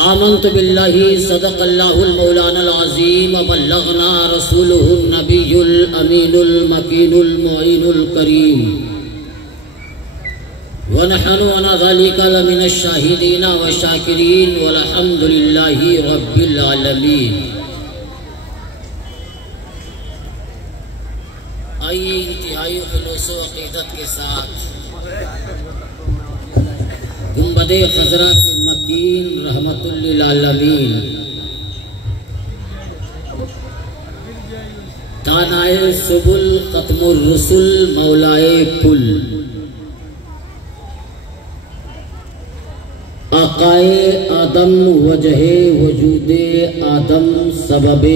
آمنت باللہ صدق اللہ المولانا العظیم وبلغنا رسولہ النبی الامین المکین المعین الکریم ونحن على ذلك لمن الشاہدین والشاکرین والحمد للہ رب العالمین۔ آئیے انتہائی خلوص و عقیدت کے ساتھ گنبد خضرا کے مکین رحمت للعالمین دانائے سبل ختم الرسل مولائے کل آقائے آدم وجہ وجود آدم سبب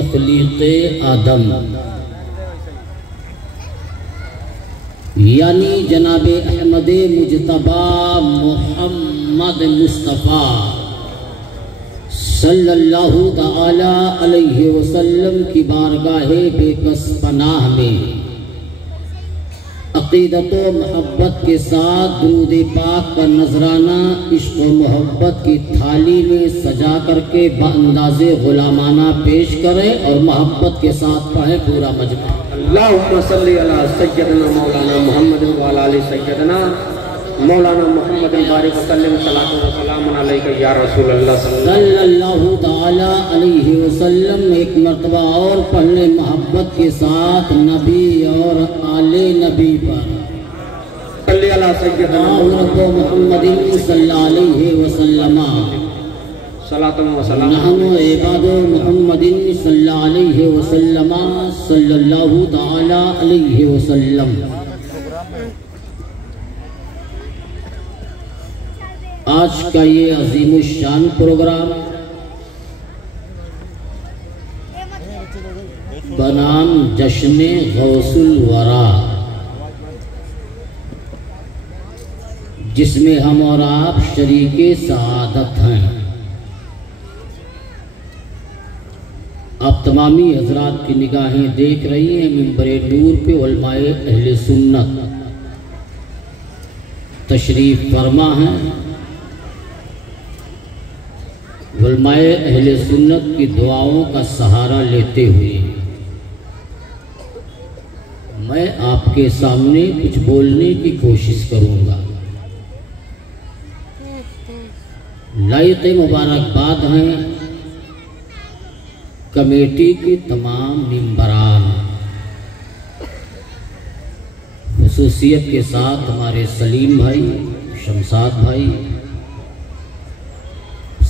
تخلیق آدم یعنی جناب احمد مجتبی محمد مصطفیٰ صلی اللہ تعالی علیہ وسلم کی بارگاہ بے کس پناہ میں عقیدت و محبت کے ساتھ درود پاک کا نذرانہ عشق و محبت کی تھالی میں سجا کر کے بانداز غلامانہ پیش کریں اور محبت کے ساتھ پڑھیں پورا مجمع۔ اللہم صلی علی سیدنا مولانا محمد وعلی آل سیدنا مولانا محمد بارک وسلم صلاۃ و سلام علیک یا رسول اللہ صلی اللہ تعالی علیہ وسلم۔ ایک مرتبہ اور پڑھنے محبت کے ساتھ نبی اور آل نبی پر صلی علی سیدنا محمد صلی اللہ علیہ وسلم۔ صلاۃ و سلام نحن عباد محمد صلی اللہ علیہ وسلم صلی اللہ تعالی علیہ وسلم۔ آج کا یہ عظیم الشان پروگرام بنام جشن غوث الورا، جس میں ہم اور آپ شریک سعادت ہیں۔ آپ تمامی حضرات کی نگاہیں دیکھ رہی ہیں منبر نور پہ علماء اہل سنت تشریف فرما ہیں۔ علماء اہل سنت کی دعاؤں کا سہارا لیتے ہوئے میں آپ کے سامنے کچھ بولنے کی کوشش کروں گا۔ لائق مبارکباد ہیں کمیٹی کے تمام ممبران، خصوصیت کے ساتھ ہمارے سلیم بھائی، شمساد بھائی،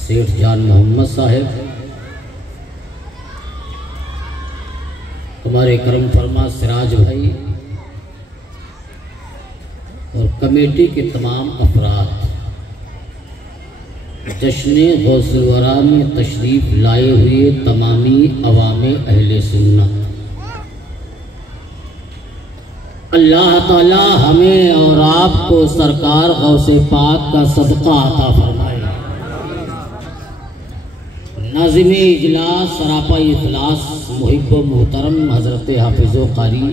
سیٹھ جان محمد صاحب، ہمارے کرم فرما سراج بھائی اور کمیٹی کے تمام افراد جشن غوث الورا میں تشریف لائے ہوئے تمامی عوام اہل سنت، اللہ تعالی ہمیں اور آپ کو سرکار غوث پاک کا صدقہ عطا فرمائے۔ ناظم اجلاس سراپا اخلاص محب و محترم حضرت حافظ و قاری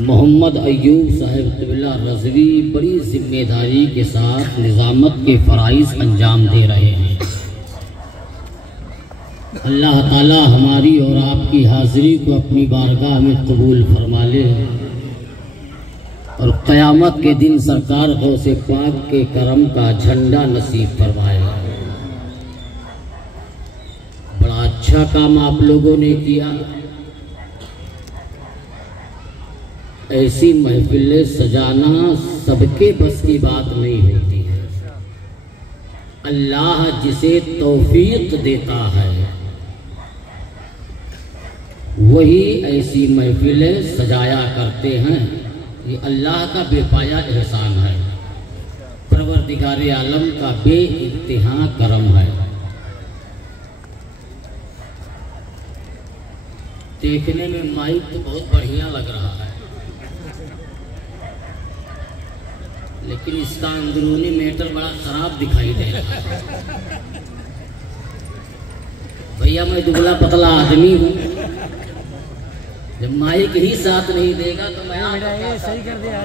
محمد ایوب صاحب قبلہ رضوی بڑی ذمہ داری کے ساتھ نظامت کے فرائض انجام دے رہے ہیں۔ اللہ تعالی ہماری اور آپ کی حاضری کو اپنی بارگاہ میں قبول فرما لے اور قیامت کے دن سرکار غوث پاک کے کرم کا جھنڈا نصیب فرمائے۔ بڑا اچھا کام آپ لوگوں نے کیا، ایسی محفلیں سجانا سب کے بس کی بات نہیں ہوتی ہے۔ اللہ جسے توفیق دیتا ہے وہی ایسی محفلیں سجایا کرتے ہیں۔ یہ اللہ کا بے پایا احسان ہے، پروردگار عالم کا بے انتہا کرم ہے۔ دیکھنے میں مائک تو بہت بڑھیا لگ رہا ہے، لیکن اس کا اندرونی میٹر بڑا خراب دکھائی دے رہا ہے۔ بھیا میں دبلا پتلا آدمی ہوں، جب مائک ہی ساتھ نہیں دے گا تو میں صحیح کر دیا۔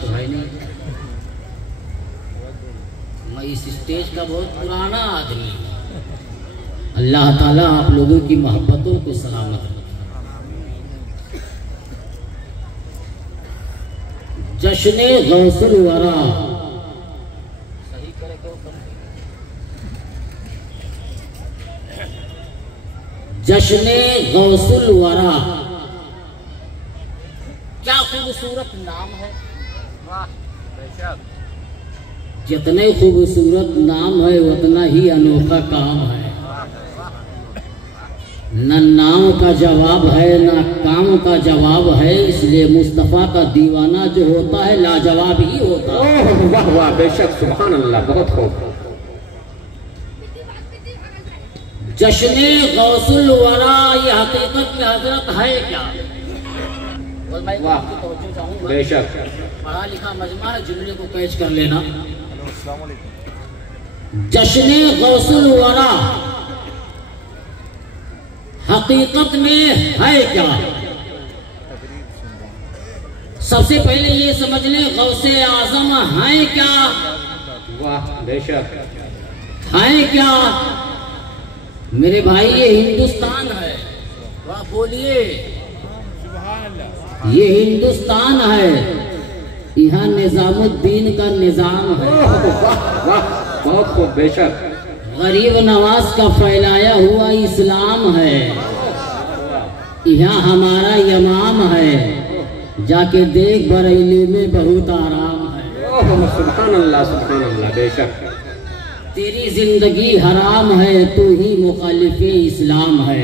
تو ہے نہیں. میں اس اسٹیج کا بہت پرانا آدمی ہوں. اللہ تعالیٰ آپ لوگوں کی محبتوں کو سلامت رکھے. جشن غوث الورا جشن غوث الورا کیا خوبصورت نام ہے. جتنے خوبصورت نام ہے اتنا ہی انوکھا کام ہے. نہ نام کا جواب ہے نہ کام کا جواب ہے. اس لیے مصطفیٰ کا دیوانہ جو ہوتا ہے لاجواب ہی ہوتا ہے. واہ واہ بے شک سبحان اللہ بہت خوب. جشن غوث الورا یہ حقیقت میں حضرت ہے کیا؟ واہ بے شک پڑھا لکھا مجمع ہے جملے کو کیچ کر لینا. جشن غوث الورا حقیقت میں ہے کیا؟ سب سے پہلے یہ سمجھ لیں غوث اعظم ہیں کیا؟ واہ بے شک ہیں کیا؟ میرے بھائی یہ ہندوستان ہے. واہ بولیے. یہ ہندوستان ہے. یہاں نظام الدین کا نظام ہے. واہ بہت خوب بے شک. غریب نواز کا پھیلایا ہوا اسلام ہے. یہاں ہمارا امام ہے. جا کے دیکھ بریلی میں بہت آرام ہے. سبحان اللہ بے شک. تیری زندگی حرام ہے تو ہی مخالف اسلام ہے.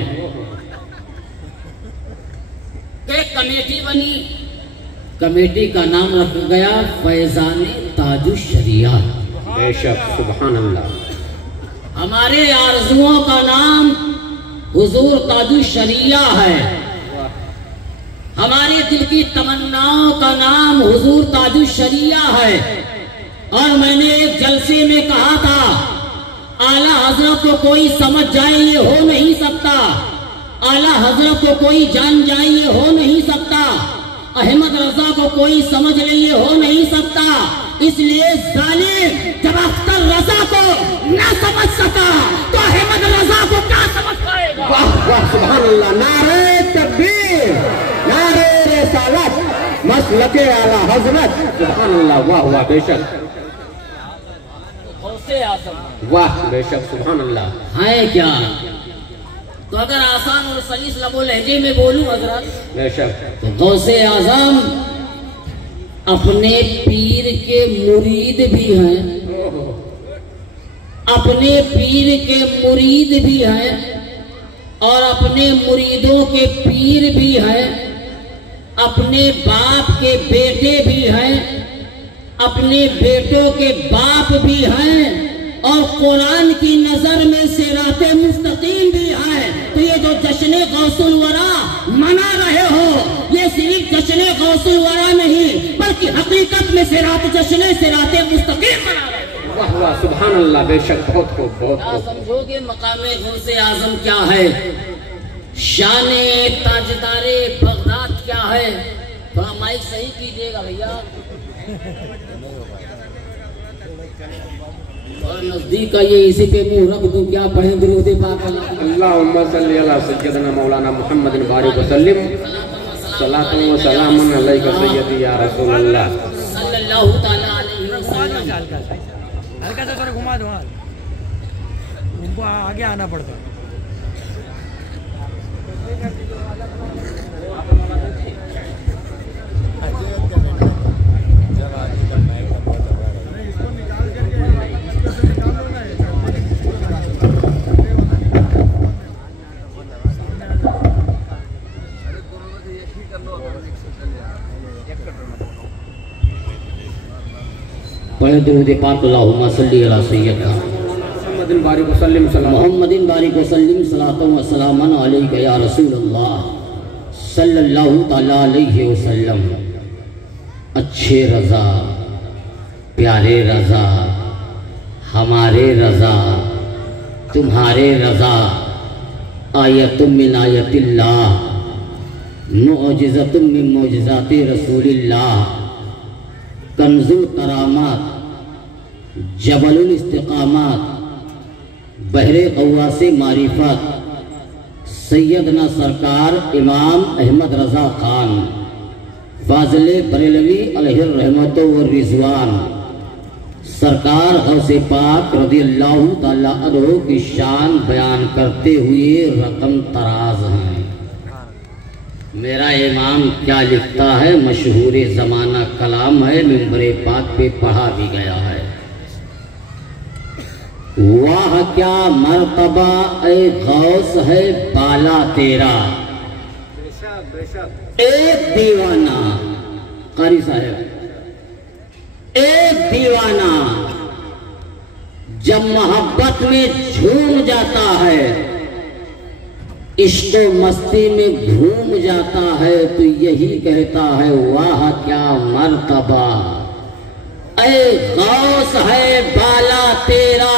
ایک کمیٹی بنی. کمیٹی کا نام رکھا گیا فیضان تاج الشریعہ. بے شک سبحان اللہ. ہمارے آرزوؤں کا نام حضور تاج الشریعہ ہے. ہمارے دل کی تمناؤں کا نام حضور تاج الشریعہ ہے. اور میں نے ایک جلسے میں کہا تھا اعلیٰ حضرت کو کوئی سمجھ جائے یہ ہو نہیں سکتا. اعلیٰ حضرت کو کوئی جان جائے یہ ہو نہیں سکتا. احمد رضا کو کوئی سمجھ لے یہ ہو نہیں سکتا. اس لیے ظالم جب اختر رضا کو نہ سمجھ سکا تو احمد رضا کو کیا سمجھ پائے گا. واہ واہ سبحان اللہ. نعرہ تکبیر نعرہ رسالت مسلک اعلیٰ حضرت. سبحان اللہ واہ واہ بے شک. واہ بے شک سبحان اللہ. ہے کیا؟ تو اگر آسان اور سلیس لب و لہجے میں بولوں حضرت بے شک تو غوث اعظم اپنے پیر کے مرید بھی ہیں. اپنے پیر کے مرید بھی ہیں اور اپنے مریدوں کے پیر بھی ہیں. اپنے باپ کے بیٹے بھی ہیں. اپنے بیٹوں کے باپ بھی ہیں اور قرآن کی نظر میں صراط مستقیم بھی ہے. تو یہ جو جشن غوث الورا منا رہے ہو یہ صرف جشن غوث الورا نہیں بلکہ حقیقت میں جشن صراط مستقیم منا رہے ہو. واہ واہ سبحان اللہ بے شک بہت خوب بہت کیا خوب. سمجھو گے مقام غوث اعظم کیا ہے؟ شان تاجدار بغداد کیا ہے؟ تھوڑا مائک صحیح کیجیے گا بھیا. اور نزدیک کا یہ اسی پہ منہ رکھ دوں کیا پڑھیں درود پاک اللہم صلی علی سیدنا مولانا محمد بارک وسلم. صلاۃ و سلام علیک سیدی یا رسول اللہ صلی اللہ تعالیٰ علیہ وسلم. ہلکا سا تھوڑا گھما دو. ان کو آگے آنا پڑتا. پڑھیں درود پاک اللہم صلی علی سیدنا محمد بارک وسلم. محمد بارک وسلم صلاۃ و سلام علیک یا رسول اللہ صلی اللہ تعالیٰ علیہ وسلم. اچھے رضا پیارے رضا ہمارے رضا تمہارے رضا آیت من آیت اللہ، معجزۃ من معجزات رسول اللہ، کنز الکرامات، جبل الاستقامات، بحر غواص معرفت، سیدنا سرکار امام احمد رضا خان فاضل بریلوی علیہ الرحمت والرضوان، سرکار غوث پاک رضی اللہ تعالیٰ عنہ کی شان بیان کرتے ہوئے رقم تراز ہیں۔ میرا امام کیا لکھتا ہے، مشہور زمانہ کلام ہے، منبر پاک پہ پڑھا بھی گیا ہے۔ واہ کیا مرتبہ اے غوث ہے بالا تیرا، ایک دیوانہ، قاری صاحب، ایک دیوانہ جب محبت میں جھوم جاتا ہے، عشق و مستی میں گھوم جاتا ہے، تو یہی کہتا ہے واہ کیا مرتبہ اے غوث ہے بالا تیرا۔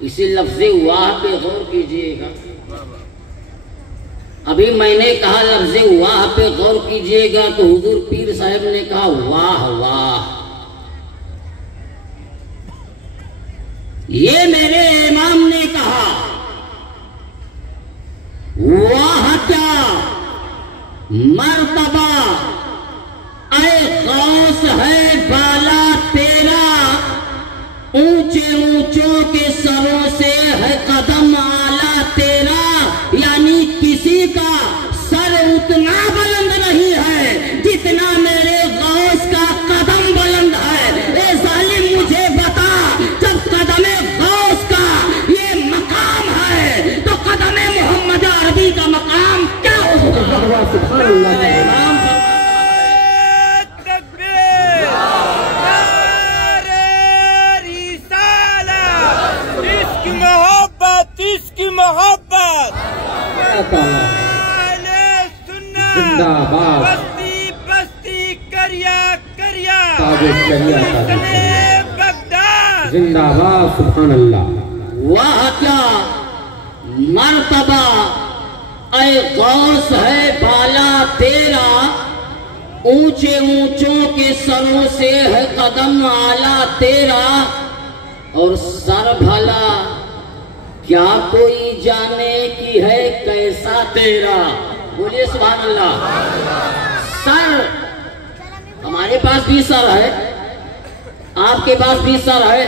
اسی لفظ واہ پہ غور کیجئے گا، ابھی میں نے کہا لفظ واہ پہ غور کیجئے گا تو حضور پیر صاحب نے کہا واہ واہ۔ یہ میرے امام نے کہا واہ کیا مرتبہ اے غوث ہے بالا تیرا، اونچے اونچوں کے سروں سے ہے قدم اعلیٰ تیرا، یعنی کسی کا سر اتنا بلند نہیں ہے جتنا میرے غوث کا قدم بلند ہے۔ اے ظالم مجھے بتا، جب قدم غوث کا یہ مقام ہے تو قدم محمد عربی کا مقام کیا ہوگا؟ سبحان اللہ۔ محبت زندہ باد، بستی بستی کریا کریا بغداد، زندہ باد، سبحان اللہ۔ واہ کیا مرتبہ اے غوث ہے بالا تیرا، اونچے اونچوں کے سروں سے ہے قدم اعلیٰ تیرا، اور سر بھلا کیا کوئی جانے کی ہے کیسا تیرا۔ بولیے سبحان اللہ۔ سر، ہمارے پاس بھی سر ہے، آپ کے پاس بھی سر ہے،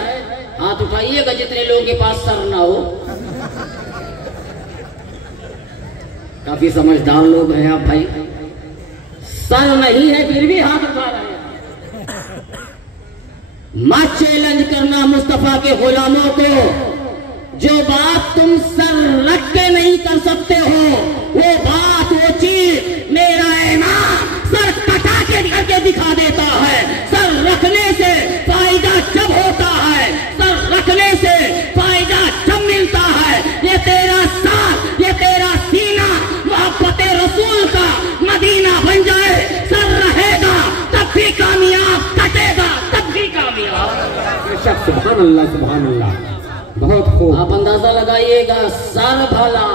ہاتھ اٹھائیے گا جتنے لوگوں کے پاس سر نہ ہو۔ کافی سمجھدار لوگ ہیں آپ بھائی، سر نہیں ہے پھر بھی ہاتھ اٹھا رہے ہیں۔ مت چیلنج کرنا مصطفیٰ کے غلاموں کو، جو بات تم سر رکھ کے نہیں کر سکتے ہو، وہ بات وہ چیز میرا امام سر کٹا کے کر کے دکھا دیتا ہے۔ سر رکھنے سے فائدہ جب ہوتا ہے، سر رکھنے سے فائدہ جب ملتا ہے۔ یہ تیرا ساتھ، یہ تیرا سینہ محبت رسول کا مدینہ بن جائے، سر رہے گا تب بھی کامیاب، کٹے گا تب بھی کامیاب۔ سبحان اللہ، سبحان اللہ، بہت خوب۔ آپ اندازہ لگائیے گا، سر بھلا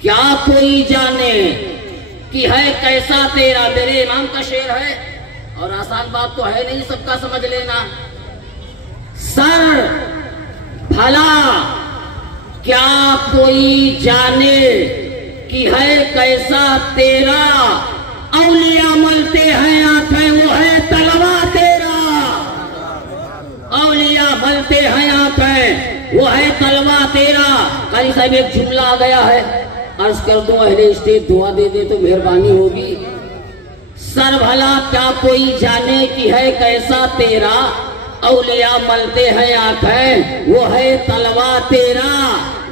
کیا کوئی جانے کہ ہے کیسا تیرا، میرے امام کا شعر ہے اور آسان بات تو ہے نہیں، سب کا سمجھ لینا۔ سر بھلا کیا کوئی جانے کہ ہے کیسا تیرا، اولیاء ملتے ہیں آنکھیں وہ ہے تلوا تیرا، اولیاء ملتے ہیں آنکھیں وہ ہے تلوا تیرا۔ قاری صاحب ایک جملہ آ گیا ہے، عرض کر دو اہل اسٹیج دعا دے دے تو مہربانی ہوگی۔ سر بھلا کیا کوئی جانے کی ہے کیسا تیرا، اولیاء ملتے ہیں آنکھیں وہ ہے تلوا تیرا۔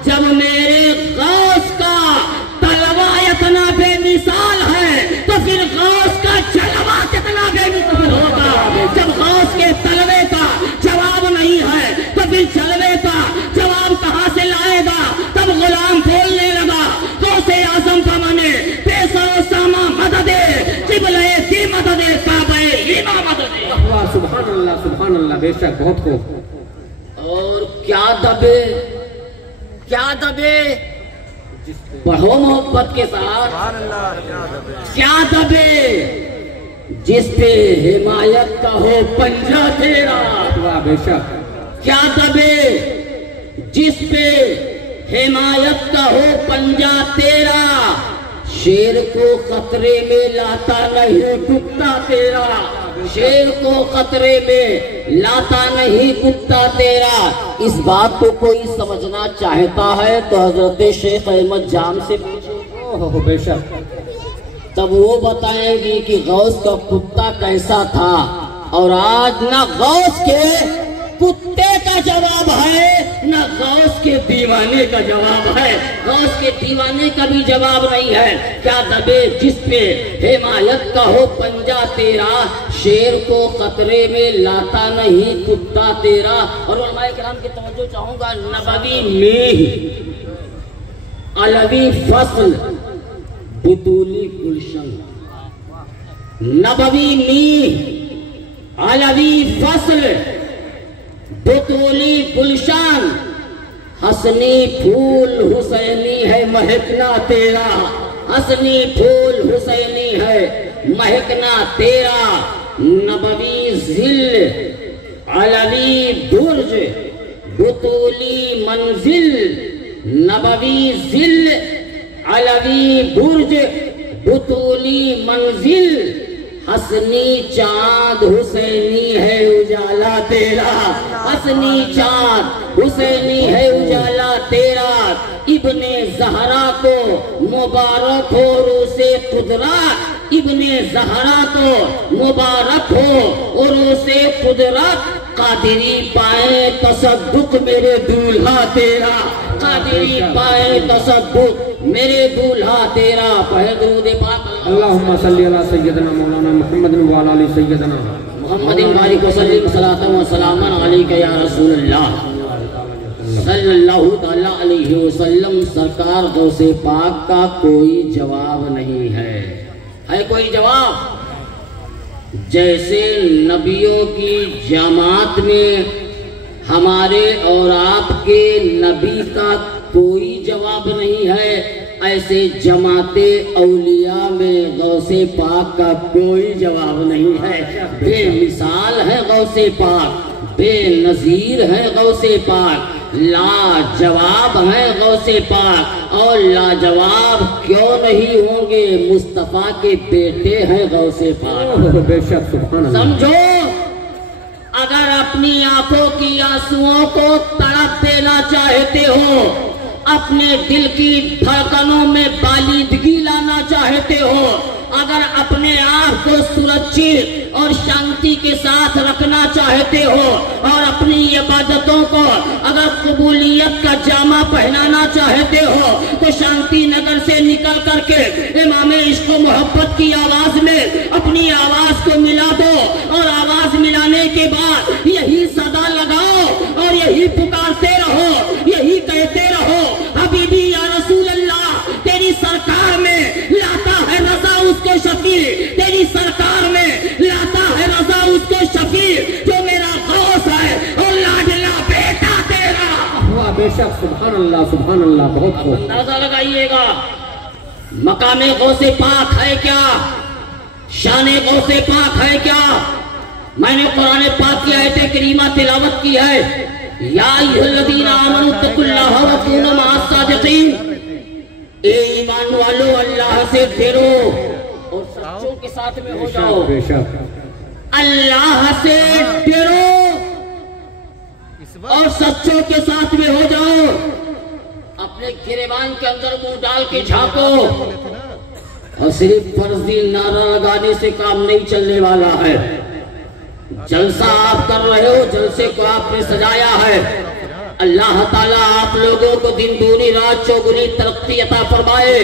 جب میرے غوث کا تلوا اتنا بے مثال ہے تو پھر غوث کا جلوہ کتنا بے مثال ہوگا۔ جب غوث کے تلوے کا جواب نہیں ہے تو پھر جلوے کا جواب کہاں سے لائے گا؟ تب غلام بولنے لگا، غوث اعظم کا منے پیسہ و ساما مددے، قبلہ دی مددے، کعبہ ایما مددے۔ سبحان اللہ، سبحان اللہ، بے شک، بہت خوب۔ اور کیا دبے کیا دبے؟ پڑھو محبت کے ساتھ، کیا دبے؟ جس پہ حمایت کا ہو پنجہ تیرا، بے شک کیا دبے؟ جس پہ حمایت کا ہو پنجہ تیرا، شیر کو خطرے میں لاتا نہیں کتا تیرا، شیر کو خطرے میں لاتا نہیں کتا تیرا۔ اس بات کو کوئی سمجھنا چاہتا ہے تو حضرت شیخ احمد جام سے پوچھو، بے شک تب وہ بتائیں گی کہ غوث کا کتا کیسا تھا۔ اور آج نہ غوث کے کتے کا جواب ہے نہ غوث کے دیوانے کا جواب ہے، غوث کے دیوانے کا بھی جواب نہیں ہے۔ کیا دبے؟ جس پہ حمایت کا ہو پنجہ تیرا، شیر کو خطرے میں لاتا نہیں کتا تیرا۔ اور علماء کرام کی توجہ چاہوں گا، نبوی میہ، علوی فصل، بطولی گلشن، نبوی میہ، علوی فصل، بطولی گلشن، حسنی پھول حسینی ہے مہکنا تیرا، حسنی پھول حسینی ہے مہکنا تیرا۔ نبوی ذل، علوی برج، بطولی منزل، نبوی ذل، علوی برج، بطولی منزل، حسنی چاند حسینی ہے اجالا تیرا، حسنی چاند حسینی ہے اجالا تیرا۔ ابن زہرا کو مبارک ہو روز قدرت، ابن زہرا کو مبارک ہو روز قدرت، قادری پائے تصدق میرے دولہا تیرا، قادری پائے تصدق میرے دولہا تیرا۔ پڑھے درود پاک اللہم صلی علی سیدنا مولانا محمد وعلی آل سیدنا محمد بارک وسلم صلاۃ و سلاما علیک یا رسول اللہ صلی اللہ تعالی علیہ وسلم۔ سرکار غوث پاک کا کوئی جواب نہیں ہے، ہے کوئی جواب؟ جیسے نبیوں کی جماعت میں ہمارے اور آپ کے نبی کا کوئی جواب نہیں ہے، ایسے جماعت اولیاء میں غوث پاک کا کوئی جواب نہیں ہے۔ بے مثال ہے غوث پاک، بے نظیر ہے غوث پاک، لاجواب ہے غوث پاک، اور لاجواب کیوں نہیں ہوں گے؟ مصطفیٰ کے بیٹے ہیں غوث پاک۔ بے شک سبحان اللہ۔ سمجھو، اگر اپنی آنکھوں کی آنسوؤں کو تڑپ دینا چاہتے ہو، اپنے دل کی دھڑکنوں میں بالیدگی لانا چاہتے ہو، اگر اپنے آپ کو سرکشت اور شانتی کے ساتھ رکھنا چاہتے ہو، اور اپنی عبادتوں کو اگر قبولیت کا جامہ پہنانا چاہتے ہو، تو شانتی نگر سے نکل کر کے امام عشق و محبت کی آواز میں اپنی آواز کو ملا دو، اور آواز ملانے کے بعد یہی صدا لگاؤ اور یہی پکارتے رہو، یہی کہتے رہو، حبیبی یا رسول اللہ، تیری سرکار میں لاتا ہے رضا اس کو شفیع، تیری سرکار میں لاتا ہے رضا اس کو شفیع، جو میرا غوث ہے اور لاڈلا بیٹا تیرا۔ بے شک سبحان اللہ سبحان اللہ۔ بہت خوب، اندازہ لگائیے گا مقام غوث پاک ہے کیا، شان غوث پاک ہے کیا۔ میں نے قرآن پاک کی آیت کریمہ تلاوت کی ہے، یا ایھا الذین آمنوا اتقوا اللہ وکونوا مع الصادقین، اے ایمان والو اللہ سے ڈرو اور سچوں کے ساتھ میں ہو جاؤ، بے شک اللہ سے ڈرو اور سچوں کے ساتھ میں ہو جاؤ۔ اپنے گریبان کے اندر منہ ڈال کے جھانکو، اور صرف فرضی نعرہ لگانے سے کام نہیں چلنے والا ہے۔ جلسہ آپ کر رہے ہو، جلسے کو آپ نے سجایا ہے، اللہ تعالیٰ آپ لوگوں کو دن دونی رات چوگنی ترقی عطا فرمائے،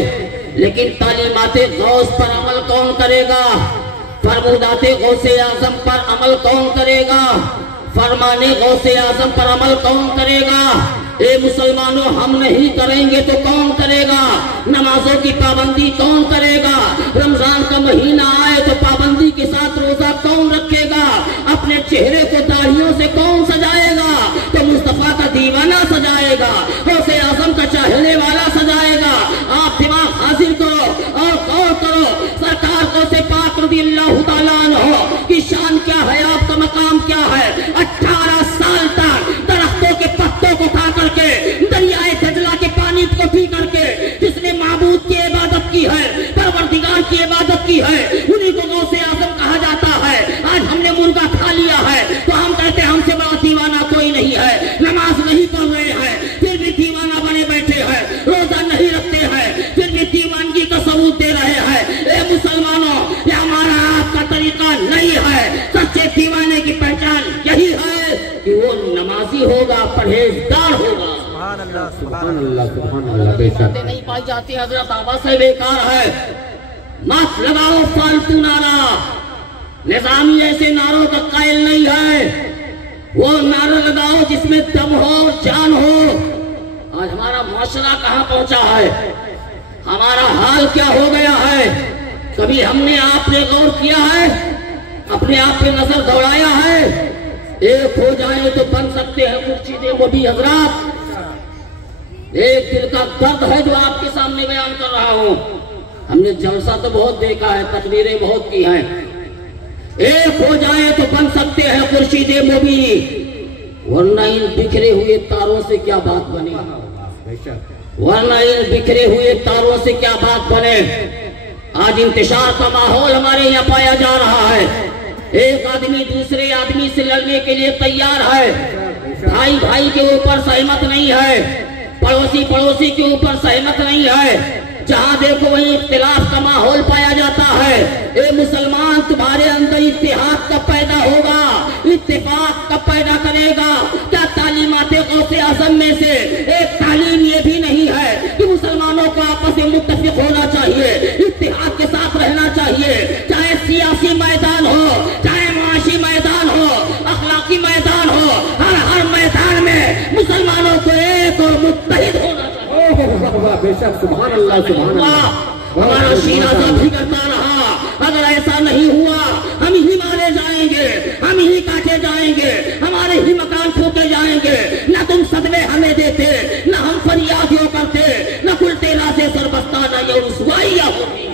لیکن تعلیمات غوث پر عمل کون کرے گا؟ فرمودات غوث اعظم پر عمل کون کرے گا؟ فرمان غوث اعظم پر عمل کون کرے گا؟ اے مسلمانوں، ہم نہیں کریں گے تو کون کرے گا؟ نمازوں کی پابندی کون کرے گا؟ رمضان کا مہینہ آئے تو پابندی کے ساتھ روزہ کون رکھے گا؟ اپنے چہرے کو داڑھیوں سے کون سجائے گا؟ تو مصطفیٰ کا دیوانہ سجائے گا، غوث اعظم کا رضی اللہ تعالیٰ عنہ کی شان کیا ہے، آپ کا مقام کیا ہے؟ 18 سال تک درختوں کے پتوں کو کھا کر کے، دریائے دجلہ کے پانی کو پی کر کے، جس نے معبود کی عبادت کی ہے، پروردگار کی عبادت کی ہے، انہی کو غوث اعظم کہا جاتا ہے۔ آج ہم نے مرغا کھا لیا ہے تو ہم کہتے ہیں ہم سے بڑا دیوانہ کوئی نہیں ہے، نماز نہیں پڑھ رہے ہیں پھر بھی دیوانہ بنے بیٹھے ہیں، روزہ نہیں رکھتے ہیں پھر بھی دیوانگی کا ثبوت دے رہے ہیں۔ اے مسلمانوں، یہ ہمارا آپ کا طریقہ نہیں ہے۔ سچے دیوانے کی پہچان یہی ہے کہ وہ نمازی ہوگا، پرہیزگار ہوگا۔ سبحان اللہ، سبحان اللہ، سبحان اللہ، بے شک باتیں نہیں پائی جاتی حضرت آبا سے بیکار ہے۔ مت لگاؤ فالتو نعرہ، نظامی ایسے نعروں کا قائل نہیں ہے، وہ نعرہ لگاؤ جس میں دم ہو، جان ہو۔ آج ہمارا معاشرہ کہاں پہنچا ہے، ہمارا حال کیا ہو گیا ہے؟ کبھی ہم نے آپ نے غور کیا ہے، اپنے آپ پہ نظر دوڑایا ہے؟ ایک ہو جائے تو بن سکتے ہیں مرشد مبی حضرات۔ ایک دل کا درد ہے جو آپ کے سامنے بیان کر رہا ہوں۔ ہم نے جلسہ تو بہت دیکھا ہے، تقریریں بہت کی ہیں، ایک ہو جائے تو بن سکتے ہیں مرشد مبی، ورنہ ان بکھرے ہوئے تاروں سے کیا بات بنے، ورنہ ان بکھرے ہوئے تاروں سے کیا بات بنے۔ آج انتشار کا ماحول ہمارے یہاں پایا جا رہا ہے، ایک آدمی دوسرے آدمی سے لڑنے کے لیے تیار ہے، بھائی بھائی کے اوپر سہمت نہیں ہے، پڑوسی پڑوسی کے اوپر سہمت نہیں ہے، جہاں دیکھو وہیں اختلاف کا ماحول پایا جاتا ہے۔ اے مسلمان، تمہارے اندر اتحاد کب پیدا ہوگا، اتفاق کب پیدا کرے گا؟ کیا تعلیمات غوث اعظم میں سے ایک تعلیم یہ بھی نہیں ہے کہ مسلمانوں کو آپس میں متفق ہونا چاہیے، اتحاد کے ساتھ رہنا چاہیے، چاہے سیاسی میدان ہو، چاہے معاشی میدان ہو، اخلاقی میدان ہو، ہر میدان میں مسلمانوں کو ایک اور متحد ہونا چاہیے۔ بے شک، سبحان اللہ، سبحان اللہ۔ ہمارا شیرازہ بھی کرتا رہا، اگر ایسا نہیں ہوا ہم ہی مارے جائیں گے، ہم ہی کاٹے جائیں گے، ہمارے ہی مکان پھونکے جائیں گے۔ نہ تم صدمے ہمیں دیتے، نہ ہم فریادیوں کرتے، نہ کل تیرا سے سربستہ، نہ یہ رسوائیاں ہوتی۔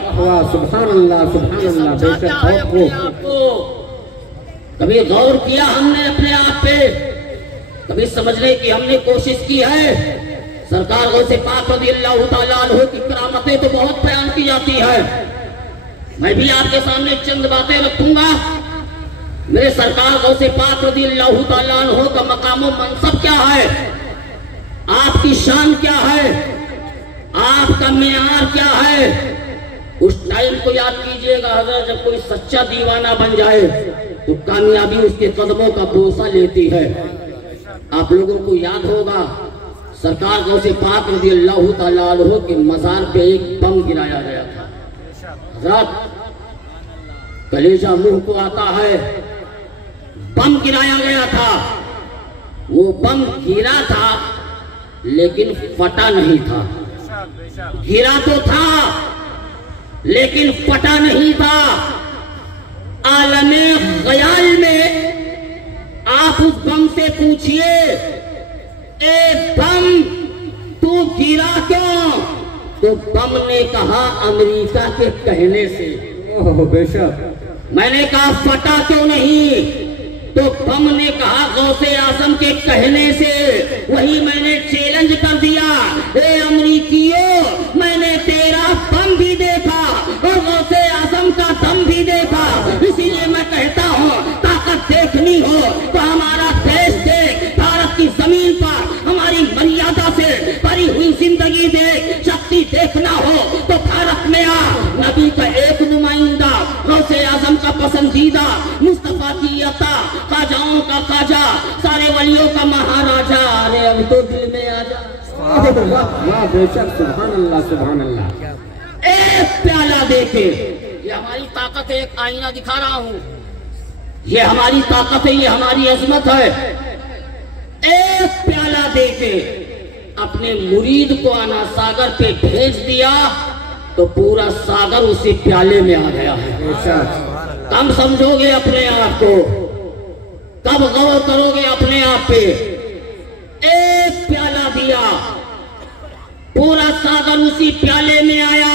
سبحان اللہ، سبحان اللہ، بے شک، اپنے آپ کو کبھی غور کیا ہم نے اپنے آپ پہ، کبھی سمجھنے کی ہم نے کوشش کی ہے؟ سرکار غوث پاک رضی اللہ تعالیٰ عنہ کی کرامتیں تو بہت بیان کی جاتی ہے، میں بھی آپ کے سامنے چند باتیں رکھوں گا۔ میرے سرکار غوث پاک رضی اللہ تعالیٰ عنہ کا مقام و منصب کیا ہے، آپ کی شان کیا ہے، آپ کا معیار کیا ہے؟ اس ٹائم کو یاد کیجئے گا حضرت، جب کوئی سچا دیوانہ بن جائے تو کامیابی اس کے قدموں کا بوسہ لیتی ہے۔ آپ لوگوں کو یاد ہوگا سرکار غوث پاک رضی اللہ تعالیٰ عنہ کے مزار پہ ایک بم گرایا گیا تھا۔ حضرات، کلیجہ منہ کو آتا ہے، بم گرایا گیا تھا، وہ بم گرا تھا لیکن پھٹا نہیں تھا، گرا تو تھا لیکن پھٹا نہیں تھا۔ عالم خیال میں آپ اس بم سے پوچھئے، اے بم تو گرا کیوں؟ تو بم نے کہا امریکہ کے کہنے سے۔ بے شک۔ میں نے کہا پھٹا کیوں نہیں؟ تو بم نے کہا غوث اعظم کے کہنے سے۔ وہی میں نے چیلنج کر دیا، اے امریکیوں، میں نے تیرا بم بھی دیکھا اور غوث اعظم کا دم بھی دیکھا، اسی لیے میں کہتا ہوں طاقت دیکھنی ہو تو ہمارا دیش دیکھ، بھارت کی زمین پر ہماری مریادہ سے بھری ہوئی زندگی دیکھ، شکتی دیکھنا ہو تو بھارت میں آ۔ نبی کا ایک نمائندہ، غوث اعظم کا پسندیدہ، مصطفیٰ کی عطا، خواجاؤں کا خواجہ، سارے ولیوں کا مہاراجا، ارے اب تو دل میں آ جا۔ بے شک، سبحان اللہ، سبحان اللہ۔ ایک پیالہ دیکھے، یہ ہماری طاقت ہے، ایک آئینہ دکھا رہا ہوں، یہ ہماری طاقت ہے، یہ ہماری عظمت ہے۔ ایک پیالہ دیکھے، اپنے مرید کو آنا ساگر پہ بھیج دیا تو پورا ساگر اسی پیالے میں آ گیا ہے۔ کم سمجھو گے اپنے آپ کو، کب غور کرو گے اپنے آپ پہ؟ ایک پیالہ دیا، پورا ساگر اسی پیالے میں آیا۔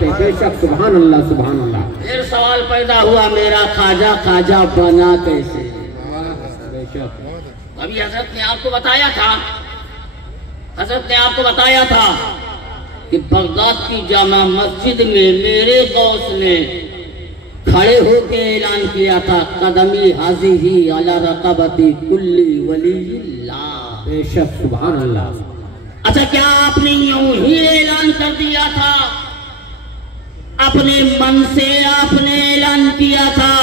ہے، بے شک سبحان اللہ سبحان اللہ۔ پھر سوال پیدا ہوا میرا خواجہ خواجہ بنا کیسے؟ بے شک ابھی حضرت نے آپ کو بتایا تھا، حضرت نے آپ کو بتایا تھا کہ بغداد کی جامع مسجد میں میرے غوث نے کھڑے ہو کے اعلان کیا تھا قدمی حاضی علی رقبتی کلی ولی اللہ۔ بے شک سبحان اللہ۔ اچھا کیا آپ نے یوں ہی اعلان کر دیا تھا؟ اپنے من سے آپ نے اعلان کیا تھا؟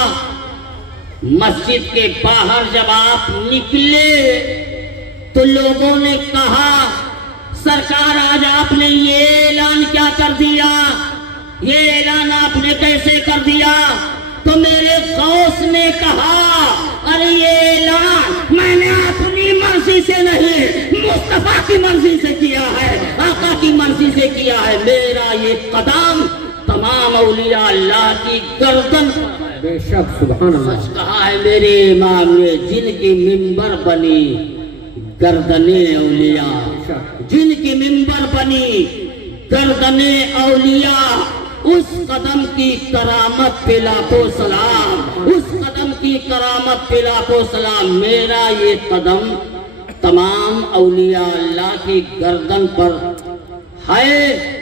مسجد کے باہر جب آپ نکلے تو لوگوں نے کہا سرکار آج آپ نے یہ اعلان کیا کر دیا، یہ اعلان آپ نے کیسے کر دیا؟ تو میرے غوث نے کہا ارے یہ اعلان میں نے اپنی مرضی سے نہیں مصطفیٰ کی مرضی سے کیا ہے، آقا کی مرضی سے کیا ہے۔ میرا یہ قدم تمام اولیاء اللہ کی گردن پر ہے۔ بے شک سبحان اللہ۔ سچ کہا ہے میرے امام نے، جن کی منبر بنی گردنیں اولیاء، جن کی منبر بنی گردنیں اولیاء، اس قدم کی کرامت پہ لاکھوں سلام، اس قدم کی کرامت پہ لاکھوں سلام۔ میرا یہ قدم تمام اولیاء اللہ کی گردن پر ہے۔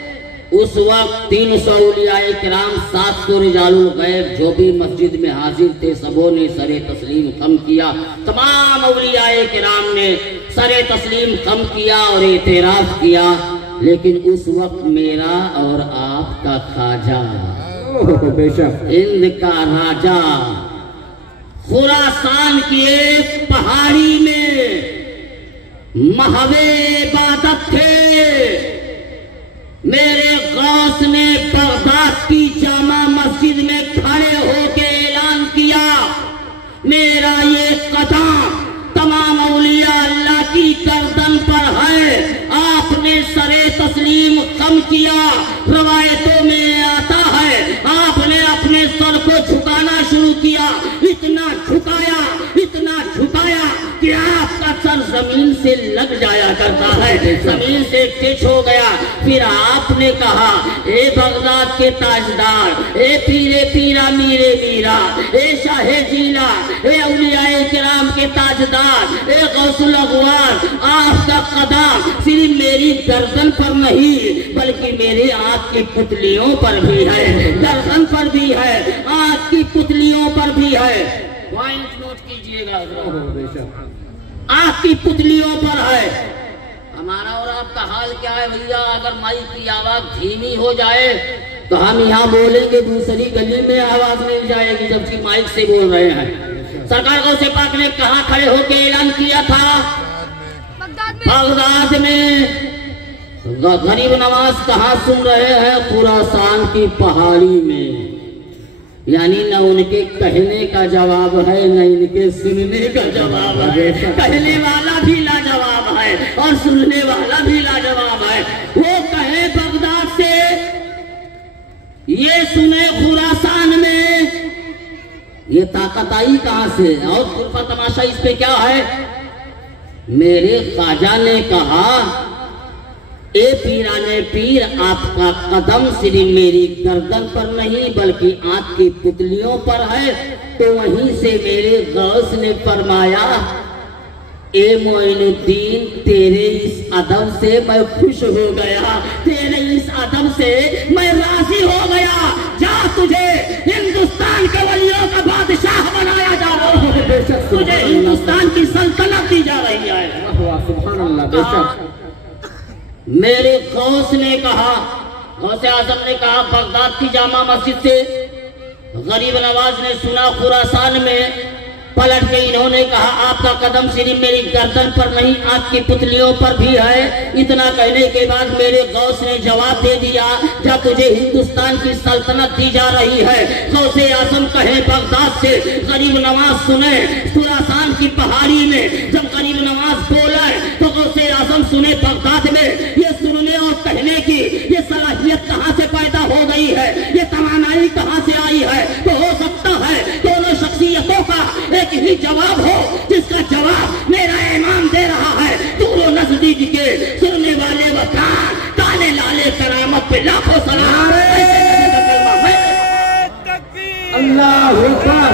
اس وقت 300 اولیاء کرام، 700 رجال الغیب جو بھی مسجد میں حاضر تھے، سبوں نے سر تسلیم خم کیا۔ تمام اولیاء کرام نے سر تسلیم خم کیا اور اعتراف کیا، لیکن اس وقت میرا اور آپ کا خواجہ، بے شک ہند کا راجہ، خراسان کی ایک پہاڑی میں محو عبادت تھے۔ میرے غوث نے بغداد کی جامع مسجد میں کھڑے ہو کے اعلان کیا میرا یہ قدم تمام اولیاء اللہ کی گردن پر ہے۔ آپ نے سر تسلیم خم کیا۔ روایتوں میں آتا ہے آپ نے اپنے سر کو جھکانا شروع کیا، اتنا جھکایا کہ آپ کا سر زمین سے لگ جایا کرتا ہے، زمین سے ٹچ ہو گیا۔ پھر آپ نے کہا اے بغداد کے تاجدار، اے پیرے پیرا میرے میرا، اے شاہ جیلا، اے اولیاء کرام کے تاجدار، اے غوث الاغوار، آپ کا قدم صرف میری گردن پر نہیں بلکہ میرے آنکھ کی پتلیوں پر بھی ہے، گردن پر بھی ہے، آنکھ کی پتلیوں پر بھی ہے۔ پوائنٹ نوٹ کیجئے گا، آنکھ کی پتلیوں پر ہے۔ ہمارا اور آپ کا حال کیا ہے بھیا؟ اگر مائک کی آواز دھیمی ہو جائے تو ہم یہاں بولیں گے، دوسری گلی میں آواز نہیں جائے گی جبکہ مائک سے بول رہے ہیں۔ سرکار غوث پاک نے کہاں کھڑے ہو کے اعلان کیا تھا؟ بغداد میں۔ غریب نواز کہاں سن رہے ہیں؟ خراسان کی پہاڑی میں۔ یعنی نہ ان کے کہنے کا جواب ہے نہ ان کے سننے کا جواب ہے۔ کہنے والا بھی لاجواب ہے اور سننے والا بھی لاجواب ہے۔ وہ کہے بغداد سے، یہ سنے خراسان میں، یہ طاقت آئی کہاں سے؟ اور طرفہ تماشا اس پہ کیا ہے؟ میرے خواجہ نے کہا اے پیرانے پیر، آپ کا قدم صرف میری گردن پر نہیں بلکہ آنکھ کی پتلیوں پر ہے۔ تو وہیں سے میرے غوث نے فرمایا اے معین الدین، تیرے اس ادب سے میں خوش ہو گیا، تیرے اس ادب سے میں راضی ہو گیا۔ جا، تجھے ہندوستان کے ولیوں کا بادشاہ بنایا جا رہا ہے، تجھے ہندوستان کی سلطنت دی جا رہی ہے۔ سبحان اللہ۔ بے شک میرے غوث نے کہا، غوث اعظم نے کہا بغداد کی جامع مسجد سے غریب نواز نے سنا خراسان میں، پلٹ کے انہوں نے کہا آپ کا قدم صرف میری گردن پر نہیں آنکھ کی پتلیوں پر بھی ہے۔ اتنا کہنے کے بعد میرے غوث نے جواب دے دیا جب تجھے ہندوستان کی سلطنت دی جا رہی ہے، غوث اعظم کہیں بغداد سے، غریب نواز سنے خراسان کی پہاڑی میں۔ جب غریب نواز بولا تو غوث اعظم سنے بغداد میں۔ یہ سننے اور کہنے کی یہ صلاحیت کہاں سے پیدا ہو گئی ہے؟ یہ توانائی کہاں سے آئی ہے؟ تو ہو سکتا ہے دونوں شخصیتوں کا ایک ہی جواب ہو، جس کا جواب میرا امام دے رہا ہے۔ دور و نزدیک کے سننے والے وطن، تالے لالے کرامت پہ لاکھوں سلام۔ اللہ اکبر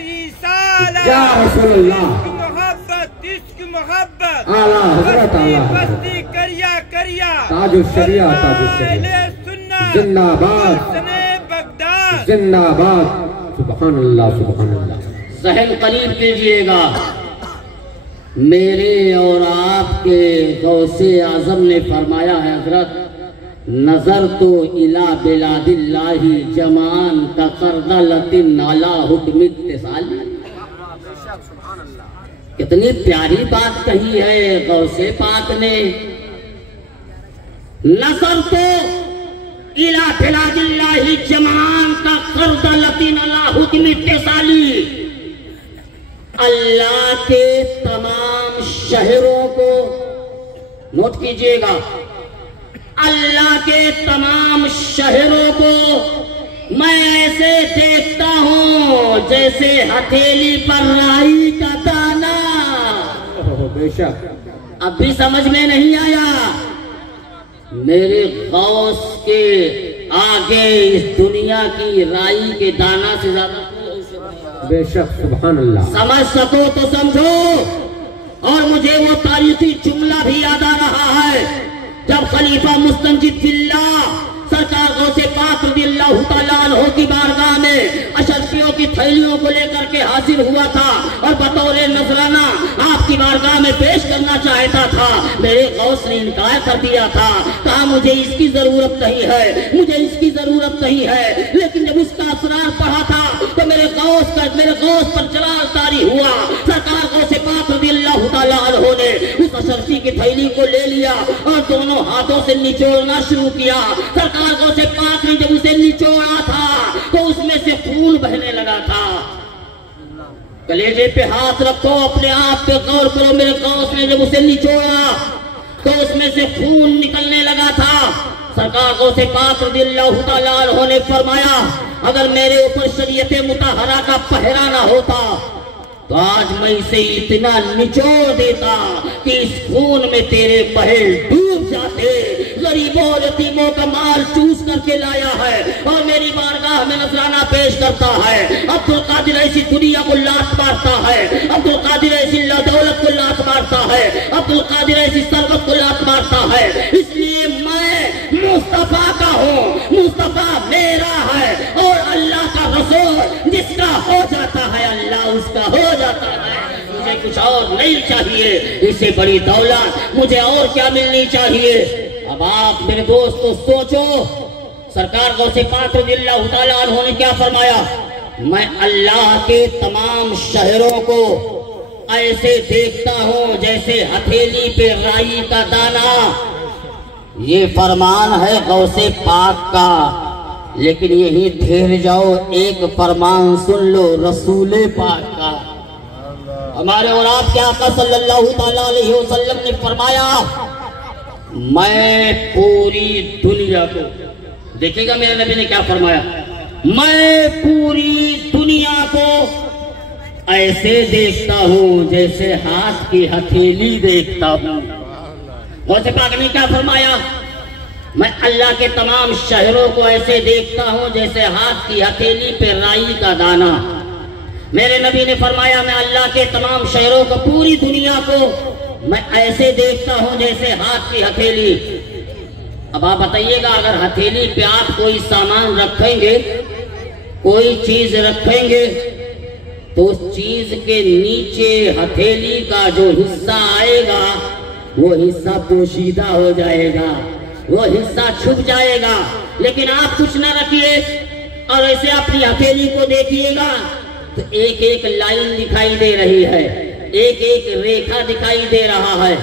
رسالت یا رسول اللہ محبت عشق محبت اعلیٰ حضرت اللہ بستی کریا کریا تاج الشریعہ تاج الشریعہ سنت زندہ باد سنے بغداد زندہ باد سبحان اللہ سبحان اللہ ذہن قریب کیجئے گا. میرے اور آپ کے غوث اعظم نے فرمایا ہے حضرت نظر تو الی بلاد اللہ جمان کا قردلۃ علی حکم اتصال. کتنی پیاری بات کہی ہے غوث پاک نے. نظر تو الی بلاد اللہ جمان کا قردلۃ علی حکم اتصالی. اللہ کے تمام شہروں کو نوٹ کیجئے گا, اللہ کے تمام شہروں کو میں ایسے دیکھتا ہوں جیسے ہتھیلی پر رائی کا دانہ. بے شک اب بھی سمجھ میں نہیں آیا. میرے غوث کے آگے اس دنیا کی رائی کے دانہ سے زیادہ بے شک سبحان اللہ. سمجھ سکو تو سمجھو. اور مجھے وہ تاریخی جملہ بھی یاد آ رہا ہے جب خلیفہ مستنجد باللہ سرکار غوث پاک رضی اللہ تعالیٰ عنہ کی بارگاہ میں اشرفیوں کی تھیلیوں کو لے کر کے حاضر ہوا تھا اور بطور نذرانہ آپ کی بارگاہ میں پیش کرنا چاہتا تھا. میرے غوث نے انکار کر دیا تھا, کہا مجھے اس کی ضرورت نہیں ہے, مجھے اس کی ضرورت نہیں ہے. لیکن جب اس کا اسرار پڑھا تھا تو میرے غوث پر جلال طاری ہوا. سرکار غوث پاک رضی اللہ تعالیٰ عنہ نے اس اشرفی کی تھیلی کو لے لیا اور دونوں ہاتھوں سے نچوڑنا شروع کیا. سرکار غوث پاک نے جب اسے نچوڑا تھا تو اس میں سے خون بہنے لگا تھا. کلیجے پہ ہاتھ رکھو, اپنے آپ پہ غور کرو. میرے غوث نے جب اسے نچوڑا تو اس میں سے خون نکلنے لگا تھا. سرکار غوث پاک رضی اللہ تعالیٰ عنہ نے فرمایا اگر میرے اوپر شریعت مطہرہ کا پہرا نہ ہوتا تو آج میں اسے اتنا نچوڑ دیتا کہ اس خون میں تیرے پہل ڈوب جاتے. غریبوں اور یتیموں کا مال چوس کر کے لایا ہے اور میری بارگاہ میں نذرانہ پیش کرتا ہے. عبد القادر ایسی دنیا کو لات مارتا ہے, عبد القادر ایسی دولت کو لات مارتا ہے, عبد القادر ایسی ثروت کو لات مارتا ہے. اس لیے میں مصطفیٰ کا ہوں, مصطفیٰ میرا ہے اور اللہ کا رسول جس کا ہو جاتا ہے اللہ اس کا ہو جاتا ہے. مجھے کچھ اور نہیں چاہیے, اس سے بڑی دولت مجھے اور کیا ملنی چاہیے. اب آپ میرے دوستو سوچو, سرکار غوث پاک رضی اللہ تعالیٰ عنہ نے کیا فرمایا, میں اللہ کے تمام شہروں کو ایسے دیکھتا ہوں جیسے ہتھیلی پہ رائی کا دانہ. یہ فرمان ہے غوث پاک کا, لیکن یہی ٹھہر جاؤ, ایک فرمان سن لو رسول پاک کا. ہمارے اور آپ کے آقا صلی اللہ تعالیٰ علیہ وسلم نے فرمایا میں پوری دنیا کو, دیکھیں گا میرے نبی نے کیا فرمایا, میں پوری دنیا کو ایسے دیکھتا ہوں جیسے ہاتھ کی ہتھیلی دیکھتا ہوں. غوث پاک نے کیا فرمایا, میں اللہ کے تمام شہروں کو ایسے دیکھتا ہوں جیسے ہاتھ کی ہتھیلی پہ رائی کا دانہ. میرے نبی نے فرمایا میں اللہ کے تمام شہروں کو, پوری دنیا کو میں ایسے دیکھتا ہوں جیسے ہاتھ کی ہتھیلی. اب آپ بتائیے گا اگر ہتھیلی پہ آپ کوئی سامان رکھیں گے, کوئی چیز رکھیں گے, تو اس چیز کے نیچے ہتھیلی کا جو حصہ آئے گا وہ حصہ پوشیدہ ہو جائے گا, وہ حصہ چھپ جائے گا. لیکن آپ کچھ نہ رکھیے اور ایسے اپنی ہتھیلی کو دیکھیے گا تو ایک ایک لائن دکھائی دے رہی ہے, ایک ایک ریکھا دکھائی دے رہا ہے,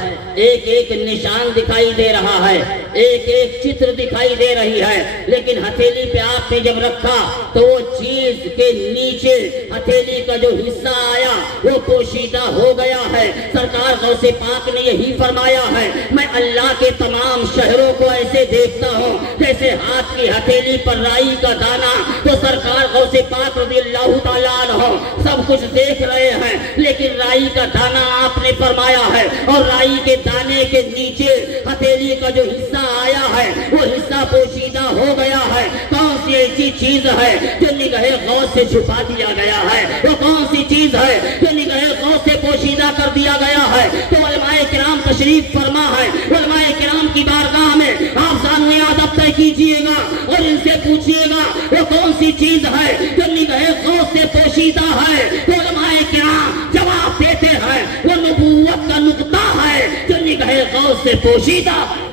ایک ایک نشان دکھائی دے رہا ہے, ایک ایک چتر دکھائی دے رہی ہے. لیکن ہتھیلی پہ آپ نے جب رکھا تو وہ چیز کے نیچے ہتھیلی کا جو حصہ آیا وہ پوشیدہ ہو گیا ہے. سرکار غوث پاک نے یہی فرمایا ہے میں اللہ کے تمام شہروں کو ایسے دیکھتا ہوں جیسے ہاتھ کی ہتھیلی پر رائی کا دانہ. تو سرکار غوث پاک رضی اللہ تعالیٰ عنہ سب کچھ دیکھ رہے ہیں, لیکن رائی کا دانہ آپ نے فرمایا ہے اور رائی کے دانے کے نیچے ہتھیلی کا جو حصہ آیا ہے وہ حصہ پوشیدہ ہو گیا ہے. کون سی ایسی چیز ہے جو نگاہ غوث سے چھپا دیا گیا ہے؟ وہ کون سی چیز ہے جو نگاہ غوث سے پوشیدہ کر دیا گیا ہے؟ تو علماء کرام تشریف فرما ہے، علماء کرام کی بارگاہ میں آپ ثانوی ادب طے کیجئے گا اور ان سے پوچھئے گا وہ کون سی چیز ہے جو نگاہ غوث سے پوشیدہ ہے؟ تو علماء کرام جواب دیتے ہیں وہ نبوت کا نقطہ ہے جو نگاہ غوث سے پوشیدہ ہے،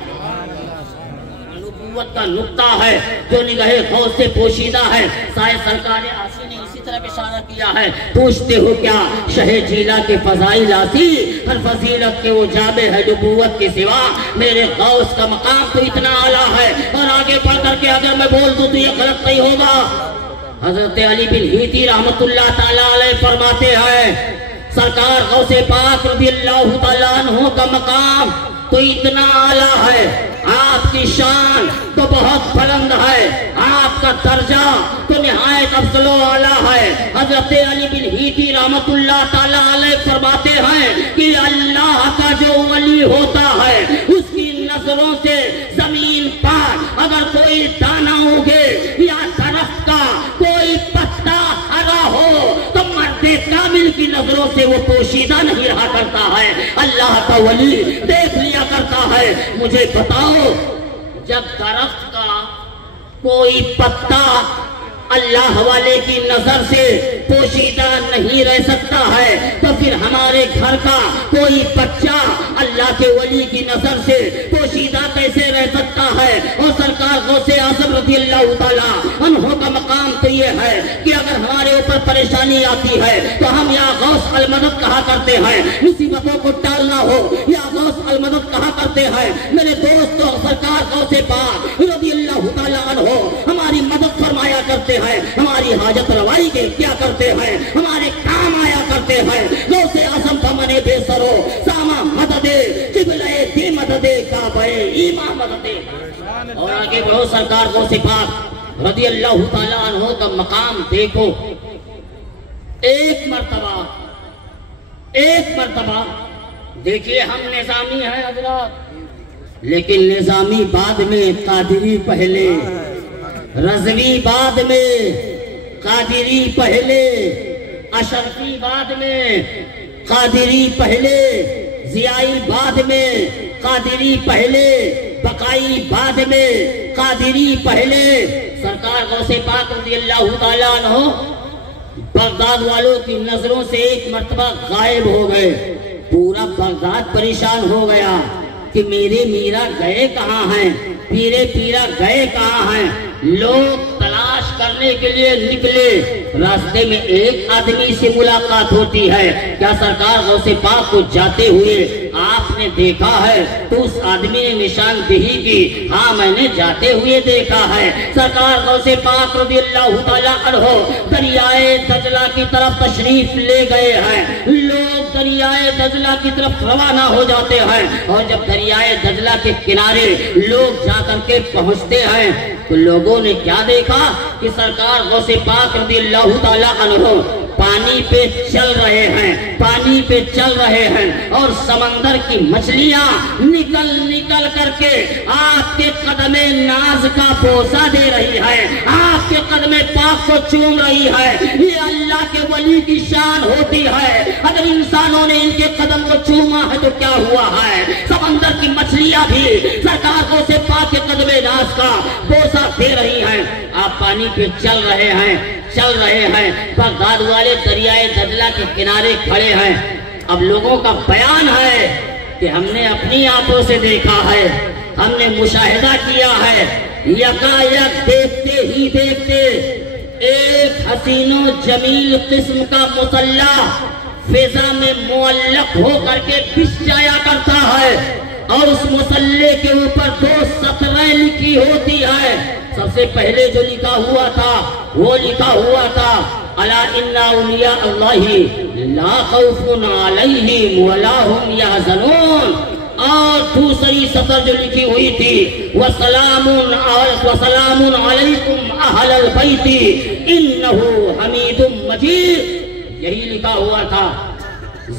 نبوت کا نقطہ ہے جو نگاہ غوث سے پوشیدہ ہے۔ سائے سرکار آسی نے اسی طرح اشارہ کیا ہے، پوچھتے ہو کیا شہ جیلا کے فضائل آسی، ہر فضیلت کے وہ جامع ہے نبوت کے سوا، میرے غوث کا مقام تو اتنا اعلیٰ ہے۔ اور آگے پڑھ کر کے اگر میں بول دوں تو یہ غلط نہیں ہوگا۔ حضرت علی بن ہیتی رحمت اللہ تعالیٰ علیہ فرماتے ہیں سرکار غوث پاک رضی اللہ تعالیٰ عنہ کا مقام تو اتنا اعلیٰ ہے، آپ کی شان تو بہت بلند ہے، آپ کا درجہ تو نہایت افضل و اعلیٰ ہے۔ حضرت علی بن ہیتی رحمت اللہ تعالیٰ علیہ فرماتے ہیں کہ اللہ کا جو ولی ہوتا ہے اس کی نظروں سے زمین پر اگر کوئی دانہ اگے یا درخت کا کوئی پتا ہرا ہو تو مرد کامل کی نظروں سے وہ پوشیدہ نہیں رہا کرتا ہے، اللہ کا ولی دیکھ لیا کرتا ہے۔ مجھے بتاؤ جب درخت کا کوئی پتا اللہ والے کی نظر سے پوشیدہ نہیں رہ سکتا ہے تو پھر ہمارے گھر کا کوئی بچہ اللہ کے ولی کی نظر سے پوشیدہ کیسے رہ سکتا ہے؟ اور سرکار غوث اعظم رضی اللہ تعالیٰ عنہ کا مقام تو یہ ہے کہ اگر ہمارے اوپر پریشانی آتی ہے تو ہم یا غوث المدد کہا کرتے ہیں، مصیبتوں کو ٹالنا ہو یا غوث المدد کہا کرتے ہیں۔ میرے دوستو سرکار غوث پاک رضی اللہ تعالیٰ عنہ ہماری مدد فرمایا کرتے ہیں، ہماری حاجت روائی کے کیا کرتے ہیں، ہمارے کام آیا کرتے ہیں۔ غوث اعظم کا منے بے سرو ساما مددے قبلہ دی مددے کعبہ ایمان مددے۔ اور آگے بڑھو سرکار غوث پاک رضی اللہ تعالیٰ عنہ کا مقام دیکھو، ایک مرتبہ دیکھیے ہم نظامی ہیں حضرات، لیکن نظامی بعد میں قادری پہلے، رضوی بعد میں، قادری پہلے، اشرفی بعد میں، قادری پہلے، ضیائی بعد میں، قادری پہلے، بقائی بعد میں، قادری پہلے۔ سرکار غوث پاک رضی اللہ تعالیٰ عنہ بغداد والوں کی نظروں سے ایک مرتبہ غائب ہو گئے، پورا بغداد پریشان ہو گیا کہ میرے میرا گئے کہاں ہیں، پیرے پیرا گئے کہاں ہیں۔ لوگ تلاش کرنے کے لیے نکلے، راستے میں ایک آدمی سے ملاقات ہوتی ہے، کیا سرکار غوث پاک کو جاتے ہوئے آپ نے دیکھا ہے؟ تو اس آدمی نے نشاندہی کی، ہاں میں نے جاتے ہوئے دیکھا ہے۔ سرکار غوث پاک رضی اللہ تعالیٰ عنہ دریائے دجلہ کی طرف تشریف لے گئے ہیں، لوگ دریائے دجلہ کی طرف روانہ ہو جاتے ہیں، اور جب دریائے دجلہ کے کنارے لوگ جا کر کے پہنچتے ہیں تو لوگوں نے کیا دیکھا کہ سرکار غوث پاک رضی اللہ تعالیٰ عنہ پانی پہ چل رہے ہیں، پانی پہ چل رہے ہیں، اور سمندر کی مچھلیاں نکل نکل کر کے آپ کے قدم ناز کا بوسہ دے رہی ہے، آپ کے قدم پاک کو چوم رہی ہے۔ یہ اللہ کے ولی کی شان ہوتی ہے، اگر انسانوں نے ان کے قدم کو چوما ہے تو کیا ہوا ہے؟ سمندر کی مچھلیاں بھی سرکار غوث پاک کے قدم ناز کا بوسہ دے رہی ہیں۔ آپ پانی پہ چل رہے ہیں، بغداد والے دریائے دجلہ کے کنارے کھڑے ہیں۔ اب لوگوں کا بیان ہے کہ ہم نے اپنی آنکھوں سے دیکھا ہے، ہم نے مشاہدہ کیا ہے، یکایک دیکھتے ہی دیکھتے ایک حسین و جمیل قسم کا مسلح فضا میں معلق ہو کر کے بچھ جایا کرتا ہے، اور اس مسلح کے اوپر 2 سطریں لکھی ہوتی ہے۔ سب سے پہلے جو لکھا ہوا تھا وہ لکھا ہوا تھا الا ان اولیاء اللہ لا خوف علیہم ولا هم یحزنون، اور دوسری سطر جو لکھی ہوئی تھی وسلام علیکم اہل البیت انہ حمید مجید، یہی لکھا ہوا تھا۔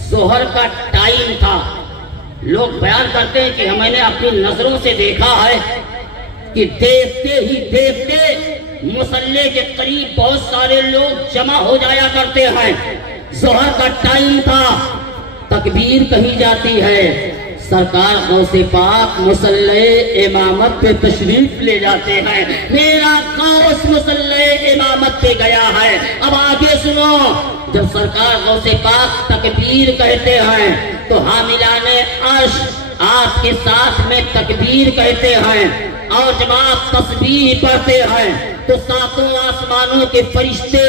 ظہر کا ٹائم تھا، لوگ بیان کرتے ہیں کہ میں نے اپنی نظروں سے دیکھا ہے کہ دیکھتے ہی دیکھتے مصلی کے قریب بہت سارے لوگ جمع ہو جایا کرتے ہیں. ظہر کا ٹائم تھا, تکبیر کہی جاتی ہے, سرکار غوث پاک مصلی امامت پہ تشریف لے جاتے ہیں. میرا غوث مصلی امامت پہ گیا ہے. اب آگے سنو, جب سرکار غوث پاک تکبیر کہتے ہیں تو حاملان عرش آپ کے ساتھ میں تکبیر کہتے ہیں, اور جب آپ تسبیح پڑھتے ہیں تو ساتوں آسمانوں کے فرشتے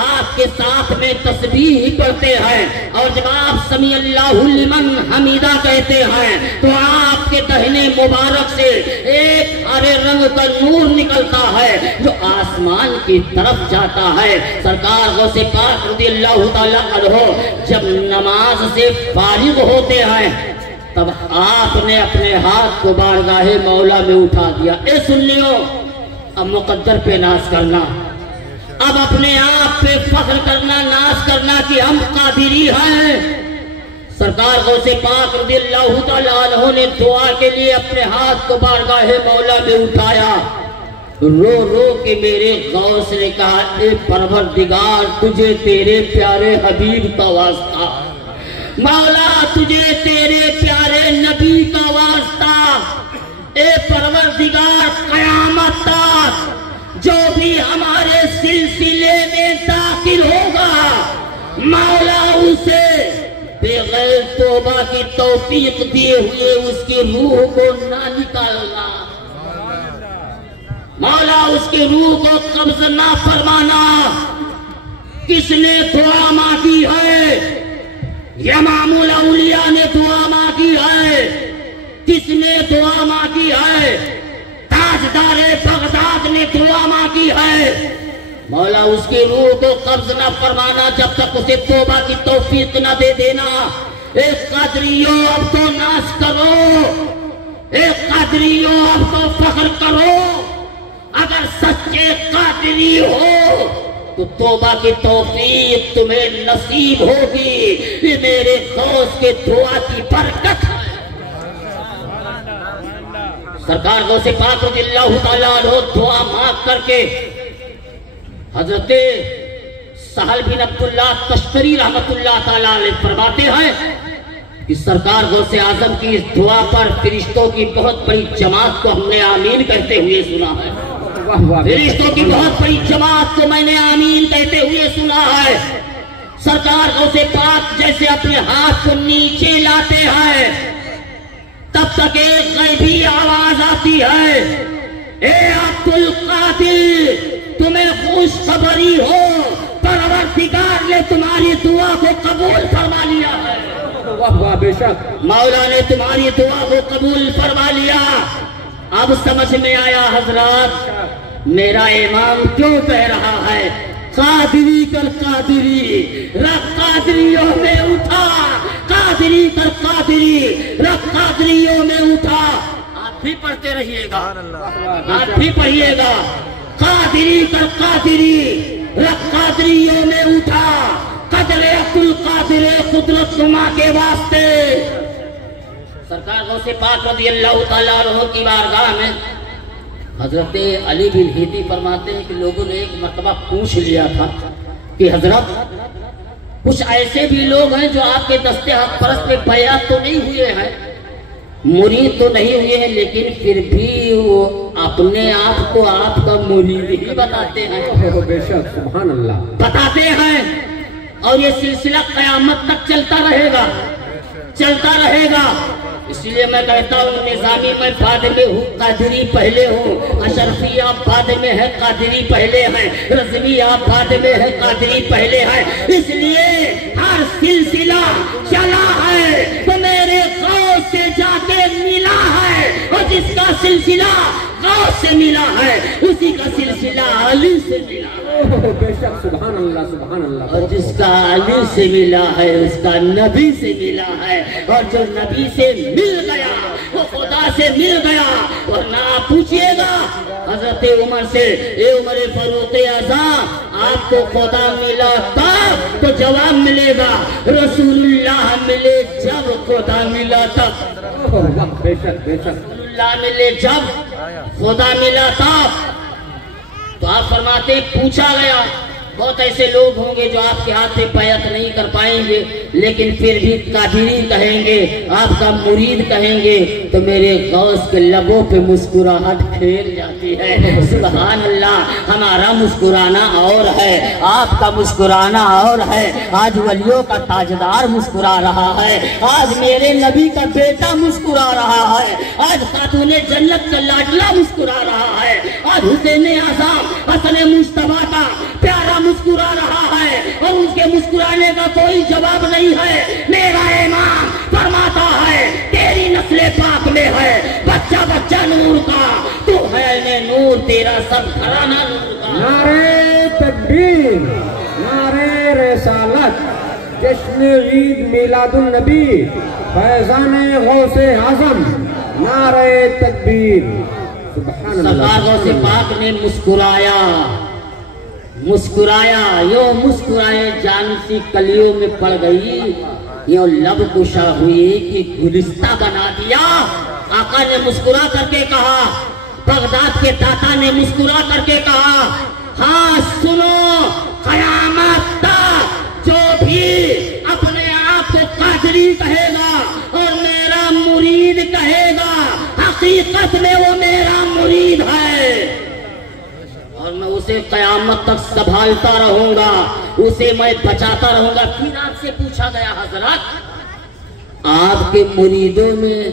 آپ کے ساتھ میں تسبیح پڑھتے ہیں, اور جب آپ سمیع اللہ لمن حمیدہ کہتے ہیں تو آپ کے دہنے مبارک سے ایک ہرے رنگ کا نور نکلتا ہے جو آسمان کی طرف جاتا ہے. سرکار غوث پاک رضی اللہ تعالیٰ عنہ جب نماز سے فارغ ہوتے ہیں تب آپ نے اپنے ہاتھ کو بارگاہ مولا میں اٹھا دیا. اے سنیو, اب مقدر پہ ناز کرنا, اب اپنے آپ پہ فخر کرنا, ناز کرنا کہ ہم قادری ہیں. سرکار غوث پاک رضی اللہ تعالیٰ عنہ نے دعا کے لیے اپنے ہاتھ کو بارگاہ مولا میں اٹھایا. رو رو کے میرے غوث نے کہا, اے پروردگار تجھے تیرے پیارے حبیب کا واسطہ, مولا تجھے تیرے پیارے نبی کا واسطہ, اے پروردگار قیامت تک جو بھی ہمارے سلسلے میں داخل ہوگا مولا اسے بغیر توبہ کی توفیق دیے ہوئے اس کی روح کو نہ نکالنا, مولا اس کی روح کو قبض نہ فرمانا. کس نے دعا مانگی ہے؟ امام الاولیاء نے دعا مانگی ہے. کس نے دعا مانگی ہے؟ تاجدار بغداد نے دعا مانگی ہے. مولا اس کی روح کو قبض نہ فرمانا جب تک اسے توبہ کی توفیق نہ دے دینا. اے قادریوں اب تو ناز کرو, اے قادریوں اب تو فخر کرو. اگر سچے قادری ہو تو توبہ کی توفیق تمہیں نصیب ہوگی. یہ میرے غوث کے دعا کی برکت ہے. سرکار غوث پاک رضی اللہ تعالیٰ عنہ دعا مانگ کر کے حضرت سہل بن عبداللہ تشکری رحمت اللہ تعالیٰ علیہ فرماتے ہیں کہ سرکار غوث اعظم کی اس دعا پر فرشتوں کی بہت بڑی جماعت کو ہم نے آمین کہتے ہوئے سنا ہے. فرشتوں کی بہت بڑی جماعت کو میں نے آمین کہتے ہوئے سنا ہے. سرکار غوث پاک جیسے اپنے ہاتھ کو نیچے لاتے ہیں تب تک ایک غیبی آواز آتی ہے, اے عبد القادر تمہیں خوشخبری ہو, پروردگار نے تمہاری دعا کو قبول فرما لیا ہے. واہ واہ, بے شک مولا نے تمہاری دعا کو قبول فرما لیا. اب سمجھ میں آیا حضرات میرا امام کیوں کہہ رہا ہے قادری کر قادری, رب قادریوں میں اٹھا, قادری کر قادری, رب قادریوں میں اٹھا. آپ بھی پڑھتے رہیے گا, آپ بھی پڑھیے گا. قادری کر قادری, رب قادریوں میں اٹھا, قدر عبد القادر قدرت نما کے واسطے. سرکار غوث پاک رضی اللہ تعالیٰ عنہ کی بارگاہ میں حضرت علی بن حیدی فرماتے ہیں کہ لوگوں نے ایک مرتبہ پوچھ لیا تھا کہ حضرت کچھ ایسے بھی لوگ ہیں جو آپ کے دستے حق پرست میں بیعت تو نہیں ہوئے ہیں, مرید تو نہیں ہوئے ہیں, لیکن پھر بھی وہ اپنے آپ کو آپ کا مرید ہی بتاتے ہیں. بے شک سبحان اللہ, بتاتے ہیں. اور یہ سلسلہ قیامت تک چلتا رہے گا, چلتا رہے گا. اس لیے میں کہتا ہوں نظامی میں بعد میں ہوں, قادری پہلے ہوں, اشرفی آپ بعد میں ہے, قادری پہلے ہیں, رضوی آپ بعد میں ہے, قادری پہلے ہیں. اس لیے ہر سلسلہ چلا ہے تو میرے غوث سے جا کے ملا ہے, اور جس کا سلسلہ غوث سے ملا ہے اسی کا سلسلہ علی سے ملا ہے. بے شک سبحان اللہ, سبحان اللہ. اور جس کا علی سے ملا ہے اس کا نبی سے ملا ہے, اور جو نبی سے مل گیا وہ خدا سے مل گیا. اور نہ پوچھئے گا حضرت عمر سے, اے عمر فاروق اعظم آپ کو خدا ملا تھا تو جواب ملے گا رسول اللہ ملے جب خدا ملا تھا. بے شک, بے شک رسول اللہ ملے جب خدا ملا تھا. تو آپ فرماتے پوچھا گیا بہت ایسے لوگ ہوں گے جو آپ کے ہاتھ سے بیعت نہیں کر پائیں گے لیکن پھر بھی قادری کہیں گے آپ کا مرید کہیں گے تو میرے غوث کے لبوں پہ مسکراہٹ کھیل جاتی ہے سبحان اللہ ہمارا مسکرانا اور ہے آپ کا مسکرانا اور ہے آج ولیوں کا تاجدار مسکرا رہا ہے آج میرے نبی کا بیٹا مسکرا رہا ہے آج خاتون جنت کا لاڈلا مسکرا رہا ہے آج حسین اعظم حسن مصطفیٰ کا پیارا مسکرا رہا ہے اور اس کے مسکرانے کا کوئی جواب نہیں ہے میرا امام فرماتا ہے تیری نسل پاک میں ہے بچہ بچہ نور کا تو ہے نور تیرا سب گھرانہ نور کا نعرہ تکبیر نعرہ رسالت جشن عید میلاد النبی فیضان غوث اعظم نعرہ تکبیر سبحان اللہ غوث پاک نے مسکرایا یوں مسکرائے جان سی کلیوں میں پڑ گئی یوں لب کشا ہوئی کہ گلستہ بنا دیا آقا نے مسکرا کر کے کہا بغداد کے داتا نے مسکرا کر کے کہا ہاں سنو قیامت تک جو بھی اپنے آپ کو قادری کہے گا اور میرا مرید کہے گا حقیقت میں وہ میرا مرید ہے اور میں اسے قیامت تک سنبھالتا رہوں گا اسے میں بچاتا رہوں گا پھر آپ سے پوچھا گیا حضرت آپ کے مریدوں میں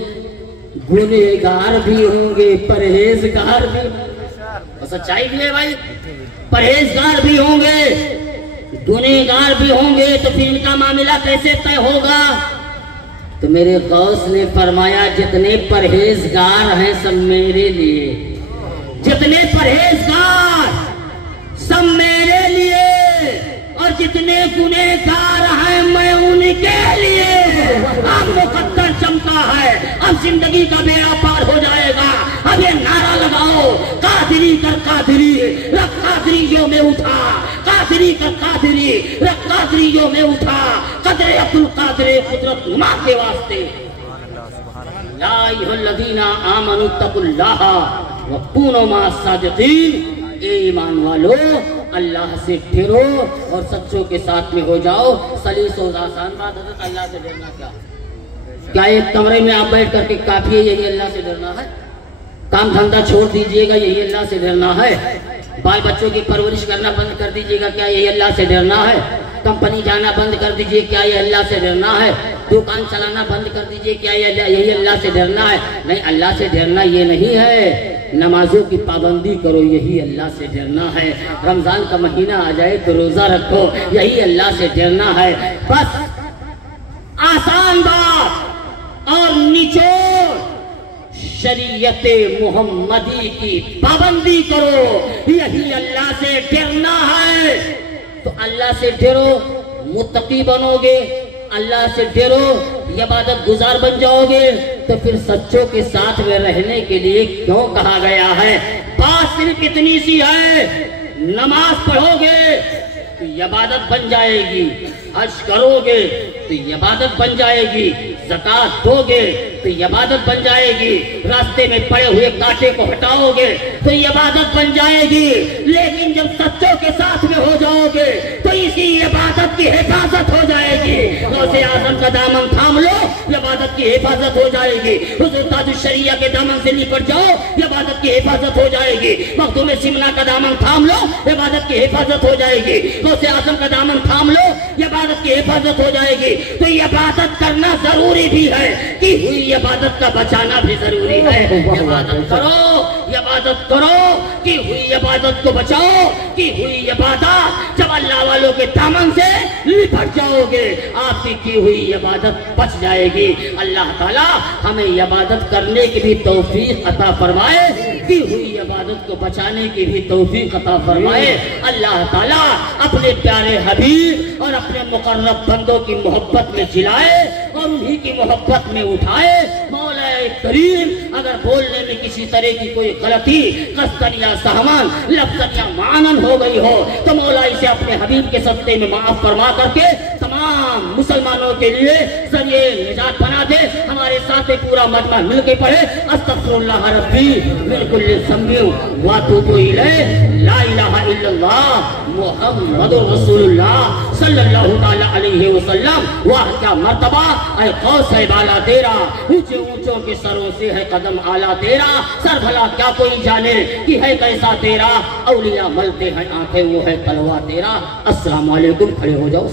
گنہگار بھی ہوں گے پرہیزگار بھی اور سچائی بھی ہے بھائی پرہیزگار بھی ہوں گے گنہگار بھی ہوں گے تو پھر ان کا معاملہ کیسے طے ہوگا تو میرے غوث نے فرمایا جتنے پرہیزگار ہیں سب میرے لیے جتنے پرہیزگار سب میرے لیے اور جتنے گنہگار ہیں میں ان کے لیے اب مقدر چمکا ہے اب زندگی کا بیڑا پار ہو جائے گا اب یہ نعرہ لگاؤ قادری کر قادری رکھ قادریوں میں اٹھا قادری کر قادری رکھ قادریوں میں اٹھا قدر عبد القادر قدرت نما کے واسطے یا ایھا الذین آمنوا اتقوا اللہ وَكُونُوا مَعَ الصَّادِقِينَ اے ایمان والو اللہ سے ڈرو اور سچوں کے ساتھ میں ہو جاؤ سلیس و آسان بات حضرت اللہ سے ڈرنا کیا ایک کمرے میں آپ بیٹھ کر کے کافی ہے یہی اللہ سے ڈرنا ہے کام دھندہ چھوڑ دیجئے گا یہی اللہ سے ڈرنا ہے بال بچوں کی پرورش کرنا بند کر دیجئے گا کیا یہی اللہ سے ڈرنا ہے کمپنی جانا بند کر دیجئے کیا یہ اللہ سے ڈرنا ہے دکان چلانا بند کر دیجئے کیا یہی اللہ سے ڈرنا ہے نہیں اللہ سے ڈرنا یہ نہیں ہے نمازوں کی پابندی کرو یہی اللہ سے ڈرنا ہے رمضان کا مہینہ آ جائے تو روزہ رکھو یہی اللہ سے ڈرنا ہے بس آسان بات اور نچوڑ شریعت محمدی کی پابندی کرو یہی اللہ سے ڈرنا ہے تو اللہ سے ڈرو متقی بنو گے اللہ سے ڈرو عبادت گزار بن جاؤ گے تو پھر سچوں کے ساتھ میں رہنے کے لیے کیوں کہا گیا ہے بات صرف اتنی سی ہے نماز پڑھو گے تو عبادت بن جائے گی حج کرو گے تو عبادت بن جائے گی زکات دو گے تو عبادت بن جائے گی راستے میں پڑے ہوئے کانٹے کو ہٹاؤ گے تو عبادت بن جائے گی لیکن جب سچوں کے ساتھ میں ہو جاؤ گے تو اسی عبادت کی حفاظت ہو جائے گی غوث اعظم کا دامن تھام لو عبادت کی حفاظت ہو جائے گی حضور تاج الشریعہ کے دامن سے لپٹ جاؤ عبادت کی حفاظت ہو جائے گی مخدوم سمنا کا دامن تھام لو عبادت کی حفاظت ہو جائے گی غوث اعظم کا دامن تھام لو عبادت کی حفاظت ہو جائے گی تو عبادت کرنا ضروری بھی ہے کہ ہوئی عبادت کا بچانا بھی ضروری ہے عبادت کرو کہ ہوئی عبادت کو بچاؤ کہ ہوئی عبادت جب اللہ والوں کے دامن سے لپٹ جاؤ گے آپ کی ہوئی عبادت بچ جائے گی اللہ تعالیٰ ہمیں عبادت کرنے کی بھی توفیق عطا فرمائے کہ ہوئی عبادت کو بچانے کی بھی توفیق عطا فرمائے اللہ تعالیٰ اپنے پیارے حبیب اور اپنے مقرب بندوں کی محبت میں جلائے اور انہی کی محبت میں اٹھائے مولا کریم اگر بولنے میں کسی طرح کی کوئی غلطی قصدن یا سہون لفظن یا معنن ہو گئی ہو تو مولا اسے اپنے حبیب کے صدقے میں معاف فرما کر کے تمام مسلمانوں کے لیے ذریعے نجات بنا دے. ہمارے ساتھ پورا مجمع مل کے پڑھے استغفر اللہ ربی من کل ذنب واتوب الیہ لا الہ الا اللہ محمد رسول اللہ صلی اللہ تعالی علیہ وسلم. واہ کیا مرتبہ اے قوس بالا تیرا, اونچے اونچوں کے سروں سے ہے قدم اعلیٰ تیرا. سر بھلا کیا کوئی جانے کہ ہے کیسا تیرا, اولیاء ملتے ہیں آنکھیں وہ ہے تلوا تیرا. السلام علیکم, کھڑے ہو جاؤ.